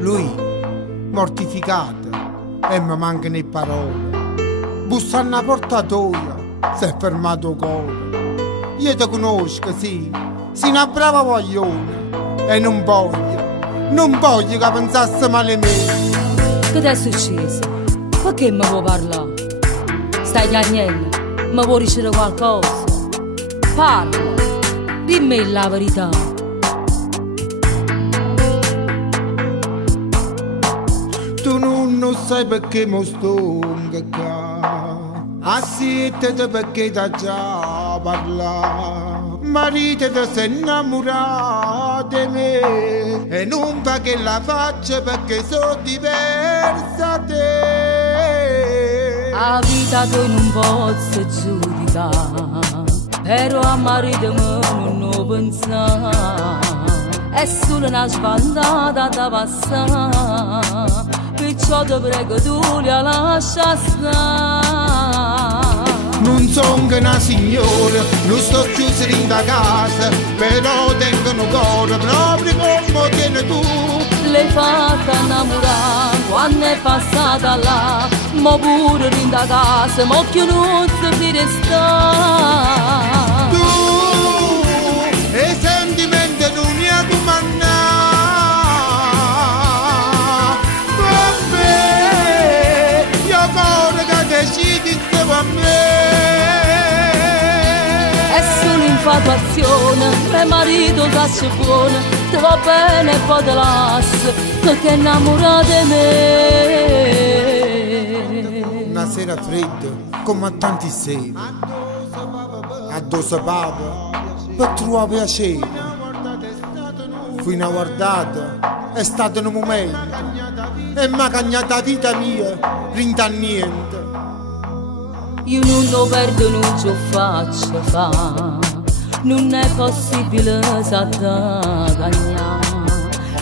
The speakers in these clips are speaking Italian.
Lui, mortificato, e mi mancano le parole. Bussando alla portatoia, si è fermato il cuore. Io ti conosco, sì, sei una brava voglione. E non voglio che pensasse male a me. Che ti è successo? Perché mi vuoi parlare? Stai piangendo? Mi vuoi dicere qualcosa? Parla, dimmi la verità. Tu non sai perché mi sto qua. Assiete perché da già parlare. Marito ti sei innamorato di me e non fa che la faccia perché sono diversa da te. La vita tu non posso giudicare, però a marito mio non lo pensare. È solo una sbandata da passare, perciò ti prego tu la lascia stare. Non sono che una signora, non sto chiusa in da casa, però tengo un cuore proprio come tieni tu. L'hai fatta innamorare quando è passata là, ma pure in da casa, ma che non si resta. Tu, e sentimenti non ne ha comandare, vabbè, io cuore che decidi stavo a me. Infatuazione, mio marito che buono, ti va bene e poi te lascio, perché è innamorato di me. Una sera fredda, come a tanti seri, addosso papa, per trovare piacere. Fui una guardata, è stato un momento, e mi ha cagnato la vita mia, rinda niente. Io non lo perdo, non ce lo faccio fare. Non è possibile s'attaccare.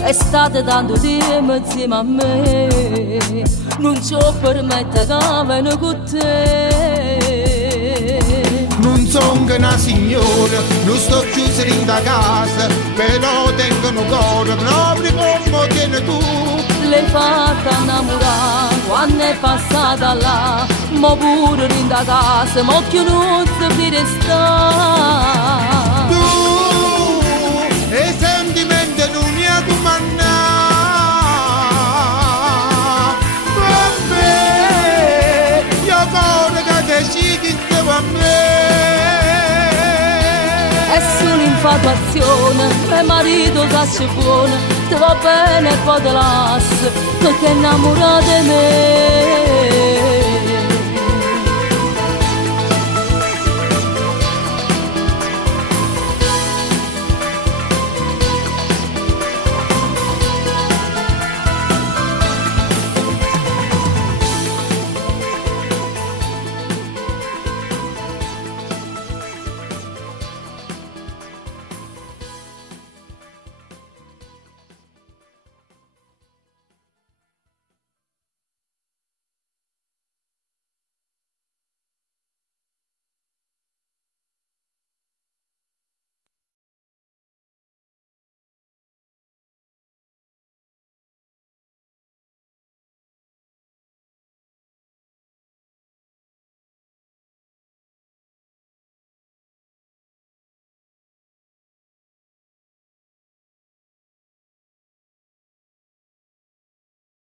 È stato tanto tempo insieme a me, non ci permette che venga con te. Non sono che una signora, non sto chiusa in da casa, però tengo un cuore proprio come tieni tu. L'hai fatta innamorare quando è passata là, ma pure in da casa, ma che non si resta. Tu, e sentimenti non ne ha comandare, vabbè, io cuore che decidi stavo a me. È solo infatuazione, mio marito che buono, ti va bene e poi te lascio, perché è innamorato di me.